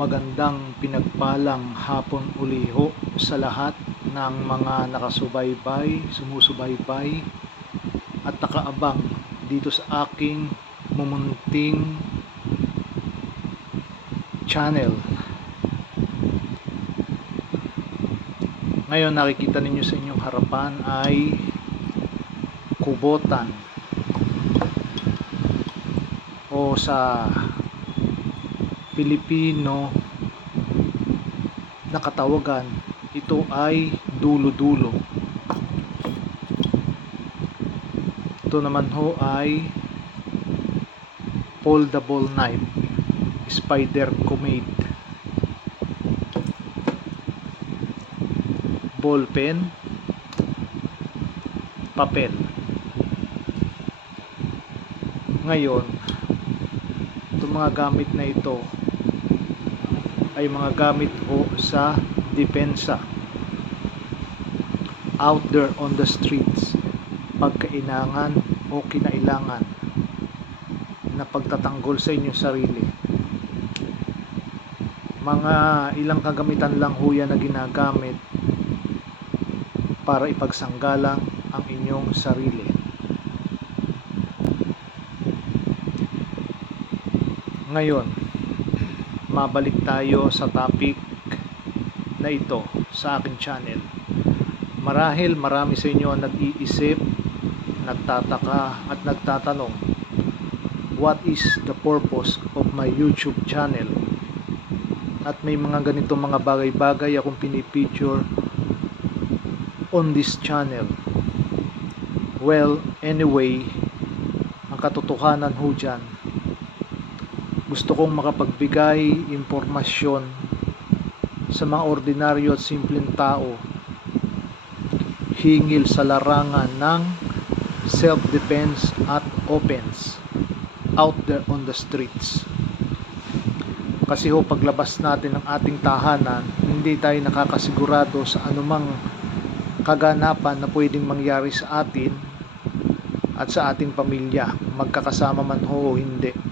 Magandang pinagpalang hapon uli ho sa lahat ng mga sumusubaybay at nakaabang dito sa aking mumunting channel. Ngayon nakikita ninyo sa inyong harapan ay kubotan o sa Pilipino na katawagan, ito ay dulo-dulo. Ito naman ho ay foldable knife, spider comate, ball pen, papel. Ngayon, itong mga gamit na ito ay mga gamit ho sa depensa out there on the streets pagkailangan o kinailangan na pagtatanggol sa inyong sarili. Mga ilang kagamitan lang ho yan na ginagamit para ipagsanggalang ang inyong sarili. Ngayon, mabalik tayo sa topic na ito sa aking channel. Marahil marami sa inyo ang nag-iisip, nagtataka at nagtatanong, what is the purpose of my YouTube channel? At may mga ganitong mga bagay-bagay akong pinipicture on this channel. Well, anyway, ang katotohanan ho dyan, gusto kong makapagbigay impormasyon sa mga ordinaryo at simpleng tao hingil sa larangan ng self-defense at offense out there on the streets. Kasi ho, paglabas natin ng ating tahanan, hindi tayo nakakasigurado sa anumang kaganapan na pwedeng mangyari sa atin at sa ating pamilya, magkakasama man ho o hindi.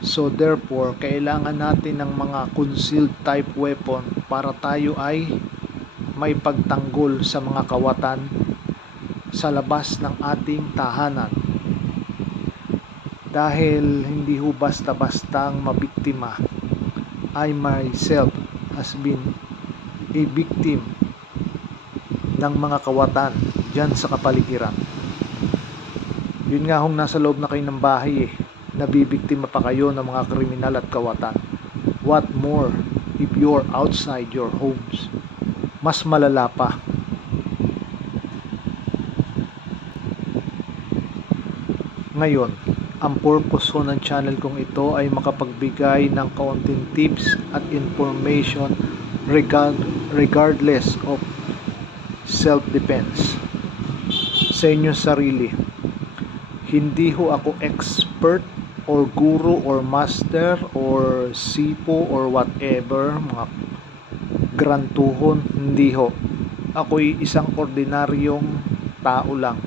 So therefore, kailangan natin ng mga concealed type weapon para tayo ay may pagtanggol sa mga kawatan sa labas ng ating tahanan. Dahil hindi ho basta-bastang mabiktima. I myself has been a victim ng mga kawatan dyan sa kapaligiran. Yun nga hong nasa loob na kayo ng bahay nabibiktima pa kayo ng mga kriminal at kawatan. What more if you're outside your homes? Mas malala pa. Ngayon, ang purpose ko ng channel kong ito ay makapagbigay ng kaunting tips at information regardless of self-defense sa inyong sarili. Hindi ho ako expert or guru or master or sipo or whatever, mga grantuhon, hindi ho. Ako'y isang ordinaryong tao lang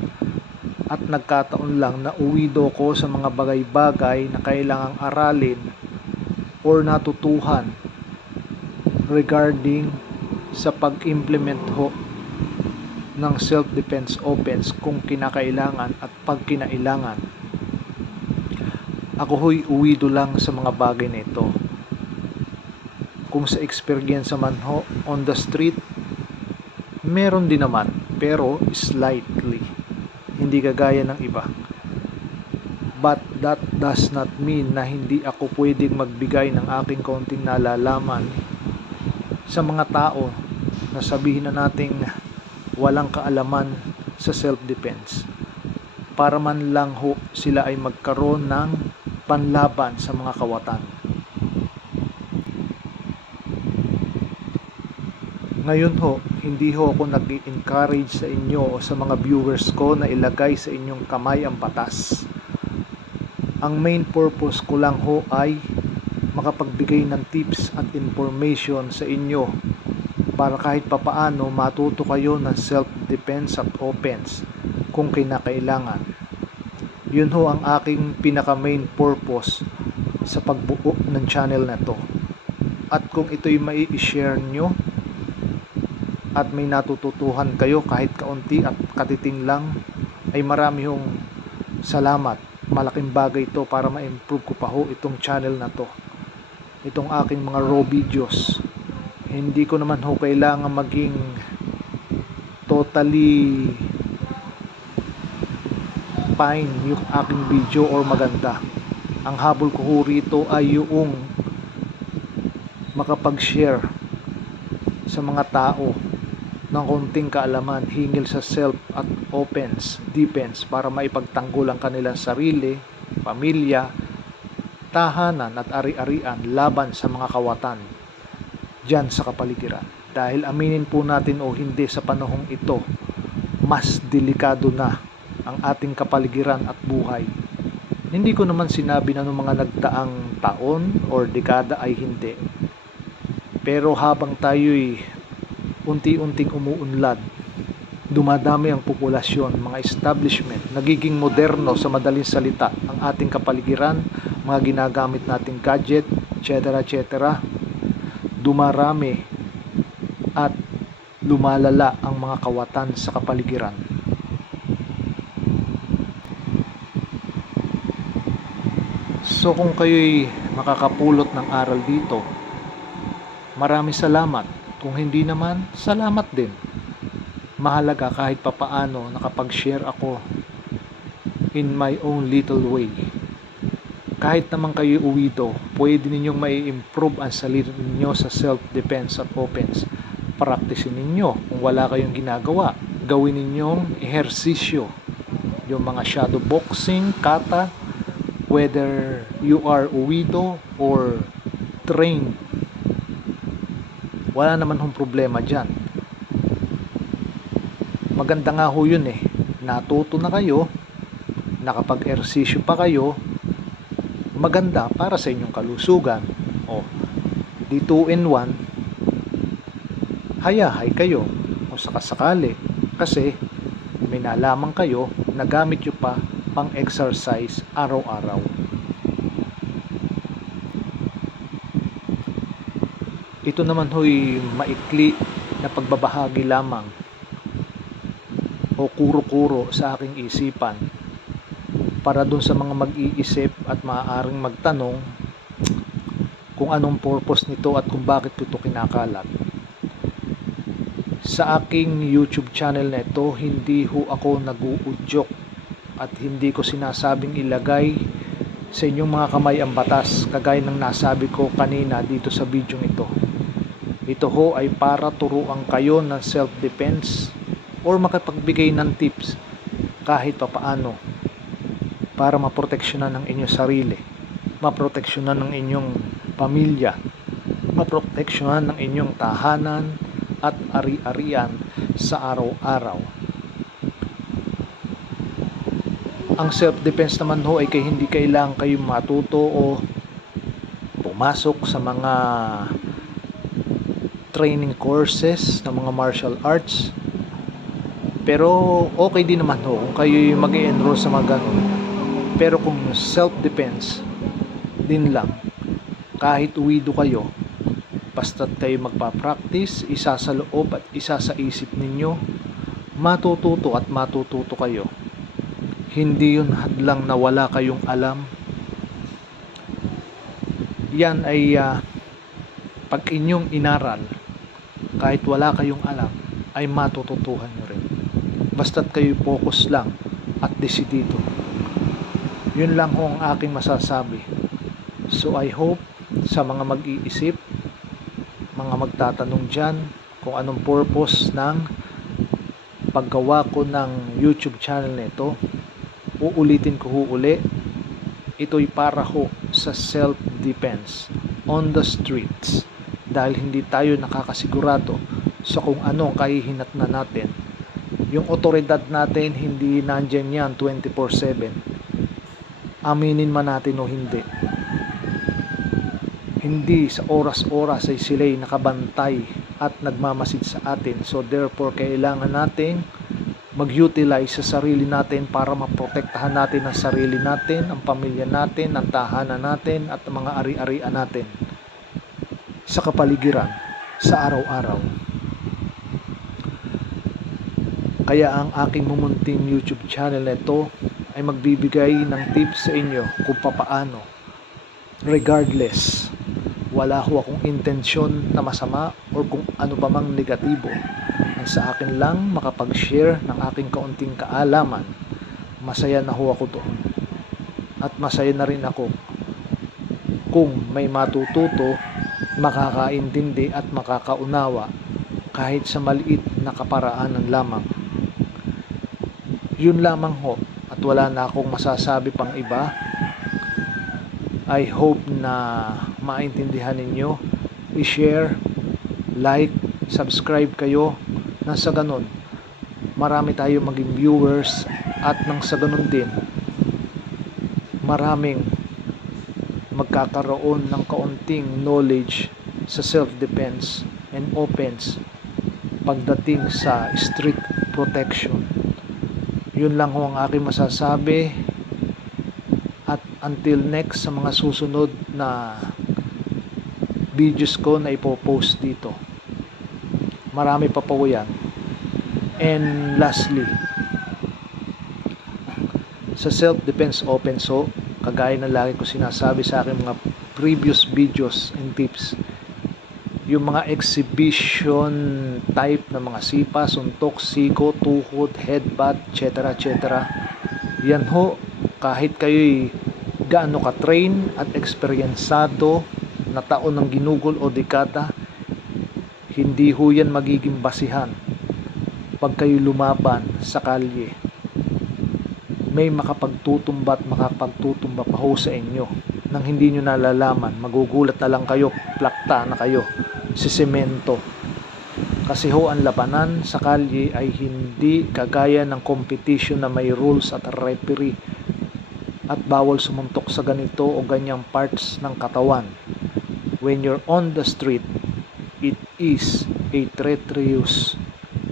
at nagkataon lang na uwido ko sa mga bagay-bagay na kailangang aralin or natutuhan regarding sa pag-implement ho ng self-defense offense kung kinakailangan at pag kinailangan. Ako ho'y uwido lang sa mga bagay na ito. Kung sa experience man ho on the street, meron din naman, pero slightly, hindi kagaya ng iba. But that does not mean na hindi ako pwedeng magbigay ng aking kaunting nalalaman sa mga tao na sabihin na nating walang kaalaman sa self-defense, para man lang ho sila ay magkaroon ng panlaban sa mga kawatan. Ngayon ho, hindi ho ako nag-encourage sa inyo o sa mga viewers ko na ilagay sa inyong kamay ang batas. Ang main purpose ko lang ho ay makapagbigay ng tips at information sa inyo para kahit papaano matuto kayo ng self-defense at offense kung kinakailangan. Yun ho ang aking pinaka main purpose sa pagbuo ng channel na to. At kung ito'y mai-share nyo at may natututuhan kayo kahit kaunti at katiting lang, ay marami hong salamat. Malaking bagay ito para ma-improve ko pa ho itong channel na to, itong aking mga raw videos. Hindi ko naman ho kailangan maging totally fine yung aking video or maganda. Ang habol ko ho rito ay yung makapag-share sa mga tao ng konting kaalaman hingil sa self at defense para maipagtanggol ang kanilang sarili, pamilya, tahanan at ari-arian laban sa mga kawatan dyan sa kapaligiran. Dahil aminin po natin o hindi, sa panahong ito mas delikado na ang ating kapaligiran at buhay. Hindi ko naman sinabi na noong mga nagdaang taon or dekada ay hindi, pero habang tayo'y unti-unting umuunlad, dumadami ang populasyon, mga establishment, nagiging moderno sa madaling salita ang ating kapaligiran, mga ginagamit nating gadget, etc. etc. Dumarami at lumalala ang mga kawatan sa kapaligiran. So kung kayo'y makakapulot ng aral dito, maraming salamat. Kung hindi naman, salamat din. Mahalaga kahit papaano nakapag-share ako in my own little way. Kahit naman kayo uwido, pwede ninyong mai-improve ang sarili ninyo sa self-defense at offense. Practicein ninyo. Kung wala kayong ginagawa, gawin ninyong ehersisyo. Yung mga shadow boxing, kata, whether you are uwido or trained, wala naman hong problema dyan. Maganda nga ho yun eh. Natuto na kayo, nakapag-ersisyo pa kayo, maganda para sa inyong kalusugan. O, di 2 in 1, hayahay kayo kung sakasakali. Kasi may nalaman kayo na gamit nyo pa pang exercise araw-araw. Ito naman ho'y maikli na pagbabahagi lamang o kuro-kuro sa aking isipan para dun sa mga mag-iisip at maaaring magtanong kung anong purpose nito at kung bakit ko ito kinakalat. Sa aking YouTube channel na ito, hindi ho ako nag-uudyok at hindi ko sinasabing ilagay sa inyong mga kamay ang batas kagaya ng nasabi ko kanina dito sa video ito. Ito ho ay para turuan kayo ng self-defense or makapagbigay ng tips kahit papaano para maproteksyonan ng inyong sarili, maproteksyonan ng inyong pamilya, maproteksyonan ng inyong tahanan at ari-arian sa araw-araw. Ang self-defense naman ho ay hindi kailangan kayong matuto o pumasok sa mga training courses ng mga martial arts, pero okay din naman ho kung kayo mag-i-enroll sa mga ganun. Pero kung self-defense din lang, kahit uwido kayo, basta't kayo magpa-practice, isa sa loob at isa sa isip ninyo, matututo at matututo kayo. Hindi yun hadlang na wala kayong alam. Yan ay pag inyong inaral, kahit wala kayong alam, ay matututuhan nyo rin. Basta't kayo focus lang at desidido. Yun lang ho ang aking masasabi. So I hope sa mga mag-iisip, mga magtatanong dyan kung anong purpose ng paggawa ko ng YouTube channel nito, uulitin ko ho uli, ito'y para ho sa self-defense on the streets. Dahil hindi tayo nakakasigurado sa kung anong kahihinatnan natin. Yung otoridad natin, hindi nandyan yan 24/7. Aminin man natin o hindi. Hindi sa oras-oras ay sila'y nakabantay at nagmamasid sa atin. So therefore, kailangan nating mag-utilize sa sarili natin para maprotektahan natin ang sarili natin, ang pamilya natin, ang tahanan natin at ang mga ari-arian natin. sa kapaligiran sa araw-araw. Kaya ang aking mumunting YouTube channel na ito ay magbibigay ng tips sa inyo kung papaano. Regardless, wala ho akong intensyon na masama o kung ano pa mang negatibo. Ang sa akin lang makapag-share ng aking kaunting kaalaman, masaya na ho ako doon. At masaya na rin ako kung may matututo, makakaintindi at makakaunawa kahit sa maliit na kaparaanan lamang. Yun lamang ho, at wala na akong masasabi pang iba. I hope na maintindihan ninyo. I-share, like, subscribe kayo nang sa ganun marami tayo maging viewers at nang sa ganun din maraming magkakaroon ng kaunting knowledge sa self-defense and offense pagdating sa street protection. Yun lang ho ang aking masasabi, at until next sa mga susunod na videos ko na ipopost dito. Marami pa po yan. And lastly, sa self-defense offense ho, kagaya ng lagi ko sinasabi sa aking mga previous videos and tips, yung mga exhibition type na mga sipa, suntok, siko, tuhod, headbutt, etc. etc. Yan ho, kahit kayo'y gaano ka-train at eksperyensado na taon ng ginugol o dekada, hindi ho yan magiging basihan pag kayo lumaban sa kalye. May makapagtutumba at makapagtutumba pa ho sa inyo nang hindi nyo nalalaman. Magugulat na lang kayo, plakta na kayo si semento. Kasi ho ang labanan sa kalye ay hindi kagaya ng competition na may rules at referee at bawal sumuntok sa ganito o ganyang parts ng katawan. When you're on the street, it is a treacherous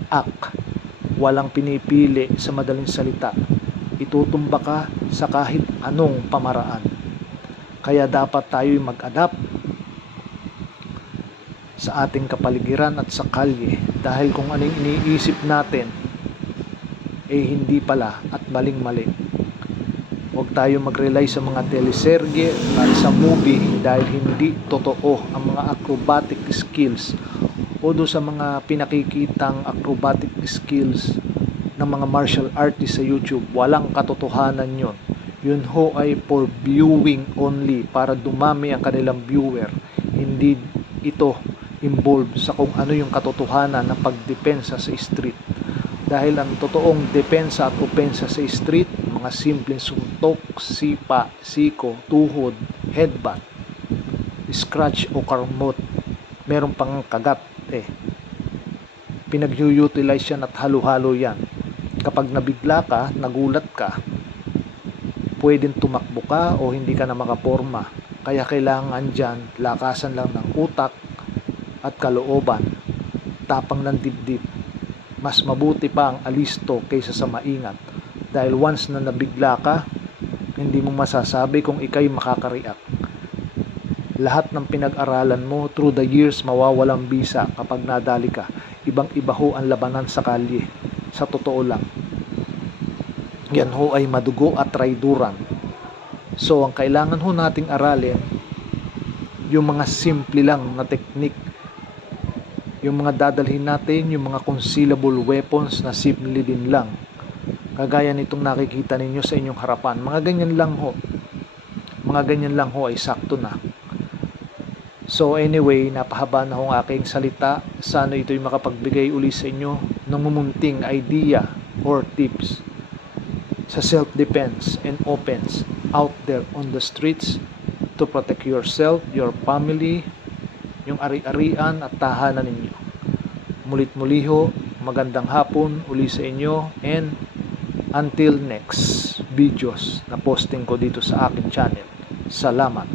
act. Walang pinipili, sa madaling salita. Itutumba ka sa kahit anong pamaraan. Kaya dapat tayo'y mag-adapt sa ating kapaligiran at sa kalye, dahil kung anong iniisip natin hindi pala at maling-mali. Huwag tayo mag-rely sa mga teleserye at sa movie dahil hindi totoo ang mga acrobatic skills o do sa mga pinakikitang acrobatic skills ng mga martial artists sa YouTube. Walang katotohanan yun. Yun ho ay for viewing only, para dumami ang kanilang viewer. Hindi ito involved sa kung ano yung katotohanan ng pagdepensa sa street. Dahil ang totoong depensa at opensa sa street, mga simpleng suntok, sipa, siko, tuhod, headbutt, scratch o karmot, meron pang kagat pinag-utilize yan at halo-halo yan. Kapag nabigla ka, nagulat ka, pwedeng tumakbo ka o hindi ka na makaporma. Kaya kailangan dyan lakasan lang ng utak at kalooban, tapang ng dibdib. Mas mabuti pa ang alisto kaysa sa maingat, dahil once na nabigla ka, hindi mo masasabi kung ikay makaka-react. Lahat ng pinag-aralan mo through the years mawawalang bisa kapag nadali ka. Ibang-iba ho ang labanan sa kalye. Sa totoo lang, yan ho ay madugo at traiduran. So ang kailangan ho nating aralin, yung mga simple lang na teknik, yung mga dadalhin natin, yung mga concealable weapons na simple din lang, kagaya nitong nakikita ninyo sa inyong harapan. Mga ganyan lang ho ay sakto na. So anyway, napahaba na hong aking salita. Sana ito'y makapagbigay uli sa inyo ng mumunting idea or tips sa self-defense and offense out there on the streets to protect yourself, your family, yung ari-arian at tahanan ninyo. Mulit-muli ho, magandang hapon uli sa inyo, and until next videos na posting ko dito sa aking channel. Salamat.